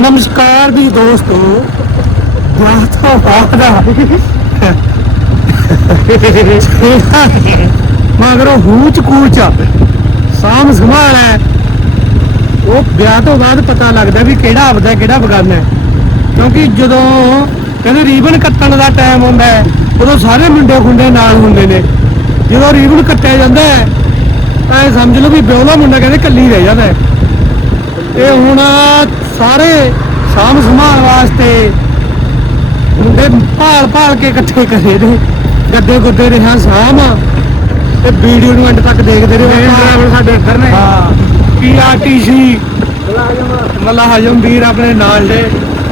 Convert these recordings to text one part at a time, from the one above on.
ਨਮਸਕਾਰ ਜੀ ਦੋਸਤੋ। ਬਹੁਤ ਬਾਅਦ ਮਗਰੋਂ ਹੂਚ ਕੂਚ ਸਾਮ ਸੰਭਾਲ ਹੈ। ਉਹ ਵਿਆਹ ਤੋਂ ਬਾਅਦ ਪਤਾ ਲੱਗਦਾ ਵੀ ਕਿਹੜਾ ਆਪਦਾ, ਕਿਹੜਾ ਬਗਾਨਾ ਹੈ। ਕਿਉਂਕਿ ਜਦੋਂ ਕਹਿੰਦੇ ਰੀਬਨ ਕੱਟਣ ਦਾ ਟਾਈਮ ਹੁੰਦਾ ਹੈ, ਉਦੋਂ ਸਾਰੇ ਮੁੰਡੇ ਖੁੰਡੇ ਨਾਲ ਹੁੰਦੇ ਨੇ। ਜਦੋਂ ਰੀਬਨ ਕੱਟਿਆ ਜਾਂਦਾ ਹੈ, ਐ ਸਮਝ ਲਓ ਵੀ ਬਿਉਲਾ ਮੁੰਡਾ ਕਹਿੰਦੇ ਕੱਲੀ ਰਹਿ ਜਾਂਦਾ ਹੈ। ਇਹ ਹੁਣ ਸਾਰੇ ਸਾਂਭ ਸੰਭਾਲ ਵਾਸਤੇ ਮੁੰਡੇ ਭਾਲ ਭਾਲ ਕੇ ਇਕੱਠੇ ਕਰੇ ਨੇ। ਗੱਦੇ ਗੁੱਦੇ ਰਿਹਾ ਸਾਂਭ ਤੇ ਵੀਡੀਓ ਨੂੰ ਐਂਡ ਤੱਕ ਦੇਖਦੇ ਰਹੋ। ਡਰਾਈਵਰ ਸਾਡੇ ਇੱਧਰ ਨੇ। ਹਾਂ। ਪੀਆਰਟੀਸੀ ਮਲਾਹਜਮ ਵੀਰ ਆਪਣੇ ਨਾਲ ਦੇ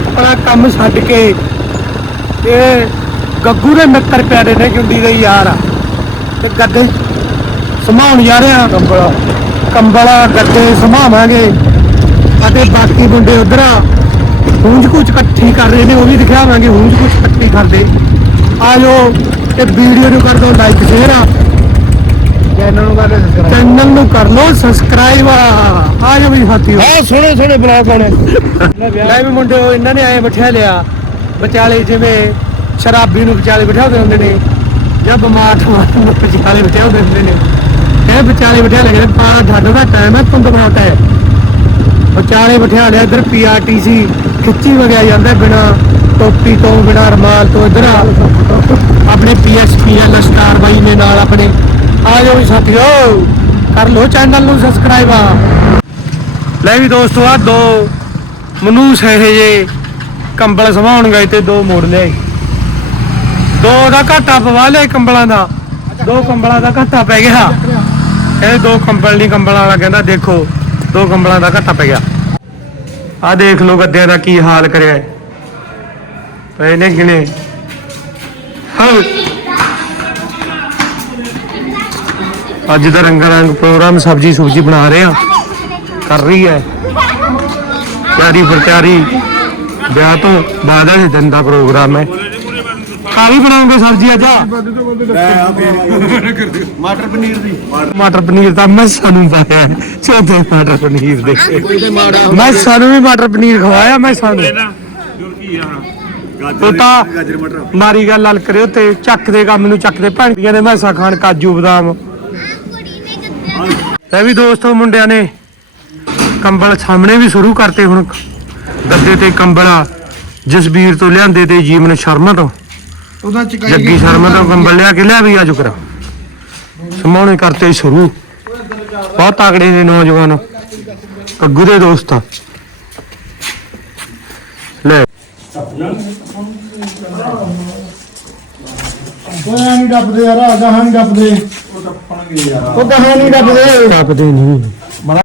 ਆਪਣਾ ਕੰਮ ਛੱਡ ਕੇ ਇਹ ਗੱਗੂ ਦੇ ਮਿੱਤਰ ਪਿਆਰੇ ਨੇ ਕਿਉਂਦੀ ਦੇ ਯਾਰ ਆ। ਤੇ ਗੱਦੇ ਸਮਾਉਣ ਜਾ ਰਹੇ। ਆ ਕੰਬਲ। ਕੰਬਲ ਗੱਦੇ ਸਮਾਵਾਂਗੇ। ਅਤੇ ਬਾਕੀ ਮੁੰਡੇ ਉਧਰ ਹੂੰਜ ਕੁਚ ਇਕੱਠੀ ਕਰ ਰਹੇ ਨੇ ਉਹ ਵੀ ਦਿਖਾਵਾਂਗੇ ਹੂੰਜ ਕੁਚ ਇਕੱਠੀ ਕਰਦੇ। ਆਜੋ ਤੇ ਵੀਡੀਓ ਨੂੰ ਕਰ ਦਿਓ ਲਾਈਕ ਸ਼ੇਅਰ ਚੈਨਲ ਨੂੰ ਕਰ ਸਬਸਕ੍ਰਾਈਬ ਚੈਨਲ ਨੂੰ ਕਰ ਲਓ ਸਬਸਕ੍ਰਾਈਬ ਆਜੋ ਵੀ ਸਾਥੀਓ। ਆ ਸੋਹਣੇ ਸੋਹਣੇ ਬਲੌਗ ਆਉਣੇ ਲੈ ਵੀ ਮੁੰਡਿਓ ਇਹਨਾਂ ਨੇ ਆਏ ਬਿਠਾ ਲਿਆ। ਵਿਚਾਲੇ ਜਿਵੇਂ ਸ਼ਰਾਬੀ ਨੂੰ ਵਿਚਾਲੇ ਬਿਠਾਉਂਦੇ ਹੁੰਦੇ ਨੇ ਜਾਂ ਬਿਮਾਰ ਠਮਾਰ ਨੂੰ ਵਿਚਾਲੇ ਬਿਠਾਉਂਦੇ ਹੁੰਦੇ ਨੇ। ਇਹ ਵਿਚਾਲੇ ਬਿਠਾ ਕਹਿੰਦੇ ਪਾਰਾ ਢੱਡ ਦਾ ਟਾਈਮ ਹੈ ਤੁੰਦ ਬਣਾਤਾ ਹੈ। ਵਿਚਾਲੇ ਬਠਿਆਲੇ ਲਿਆ ਇੱਧਰ ਪੀਆਰਟੀਸੀ ਖਿੱਚੀ ਵਗਿਆ ਜਾਂਦਾ ਬਿਨਾ ਟੋਪੀ ਤੋਂ, ਬਿਨਾ ਰਮਾਲ ਤੋਂ ਇੱਧਰ ਆਪਣੇ ਪੀਐਸਪੀਐਲ ਸਟਾਰ ਬਾਈ ਨੇ ਨਾਲ ਆਪਣੇ। ਆ ਜਾਓ ਸਾਥੀਓ, ਕਰ ਲਓ ਚੈਨਲ ਨੂੰ ਸਬਸਕ੍ਰਾਈਬ ਆ। ਲੈ ਵੀ ਦੋਸਤੋ ਆ ਦੋ ਮਨੂਸ ਇਹ ਜੇ ਕੰਬਲ ਸਵਾਉਣ ਗਏ ਤੇ ਦੋ ਮੋੜ ਲਿਆਏ। ਦੋ ਦਾ ਘਾਟਾ ਪਵਾ ਲਿਆ ਕੰਬਲਾਂ ਦਾ। ਦੋ ਕੰਬਲਾਂ ਦਾ ਘਾਟਾ ਪੈ ਗਿਆ। ਇਹ ਦੋ ਕੰਬਲ ਨਹੀਂ, ਕੰਬਲਾਂ ਵਾਲਾ ਕਹਿੰਦਾ ਦੇਖੋ। ਦੋ ਕੰਬਲਾਂ ਦਾ ਘਾਟਾ ਪੈ ਗਿਆ। ਆ ਦੇਖ ਲਓ ਗੱਦਿਆਂ ਦਾ ਕੀ ਹਾਲ ਕਰਿਆ ਹੈ। ਪਏ ਨੇ ਗਿਣੇ। ਅੱਜ ਦਾ ਰੰਗਾ ਰੰਗ ਪ੍ਰੋਗਰਾਮ ਸਬਜੀ ਸੁਬਜੀ ਬਣਾ ਰਹੇ ਆ ਕਰ ਰਹੀ ਹੈ। ਤਿਆਰੀ ਫਿਰ ਤਿਆਰੀ। ਵਿਆਹ ਤੋਂ ਬਾਅਦ ਦੇ ਦਿਨ ਦਾ ਪ੍ਰੋਗਰਾਮ ਹੈ। ਆ ਵੀ ਬਣਾਉਂਗੇ ਸਬਜ਼ੀ ਅੱਜ। ਮਟਰ ਪਨੀਰ ਦੀ। ਮਟਰ ਪਨੀਰ ਤਾਂ ਮੈਂ ਸਾਨੂੰ ਪਾਇਆ। ਚੌਥੇ ਮਟਰ ਪਨੀਰ ਦੇ। ਮੈਂ ਸਾਨੂੰ ਵੀ ਮਟਰ ਪਨੀਰ ਖਵਾਇਆ ਮੈਂ ਸਾਨੂੰ। ਉਹ ਤਾਂ ਗਾਜਰ ਮਟਰ। ਮਾਰੀ ਗੱਲ ਲਲ ਕਰਿਓ ਤੇ ਚੱਕ ਦੇ ਕੰਮ ਨੂੰ ਚੱਕ ਦੇ ਭੈਣੀਆਂ ਨੇ ਮੈਸਾ ਖਾਣ ਕਾਜੂ ਬਦਾਮ। ਲੈ ਵੀ ਦੋਸਤੋ ਮੁੰਡਿਆਂ ਨੇ ਕੰਬਲ ਸਾਹਮਣੇ ਵੀ ਸ਼ੁਰੂ ਕਰਤੇ ਹੁਣ। ਗੱਦੇ ਤੇ ਕੰਬਲ ਜਸਬੀਰ ਤੋਂ ਲਿਆਂਦੇ ਤੇ ਜੀਵਨ ਸ਼ਰਮਾ ਤੋਂ। ਉਹਦਾ ਚਕਾਈ ਜੱਗੀ ਸ਼ਰਮਾ ਤੋਂ ਕੰਬਲ ਲਿਆ ਕੇ ਲਿਆ ਵੀ ਆ ਚੁਕਰਾ ਸਮਾਉਣੇ ਕਰਤੇ ਸ਼ੁਰੂ। ਬਹੁਤ ਤਾਕੜੇ ਨੇ ਨੌਜਵਾਨ। ਕੱਗੂ ਦੇ ਦੋਸਤ। ਆ ਲੈ ਕੋਈ ਨਹੀਂ ਡੱਬਦੇ ਯਾਰ ਗਾਹਾਂ ਨਹੀਂ ਡੱਬਦੇ। ਉਹ ਟੱਪਣਗੇ ਯਾਰ। ਉਹ ਗਾਹਾਂ ਨਹੀਂ ਡੱਬਦੇ। ਟੱਪਦੇ ਨਹੀਂ।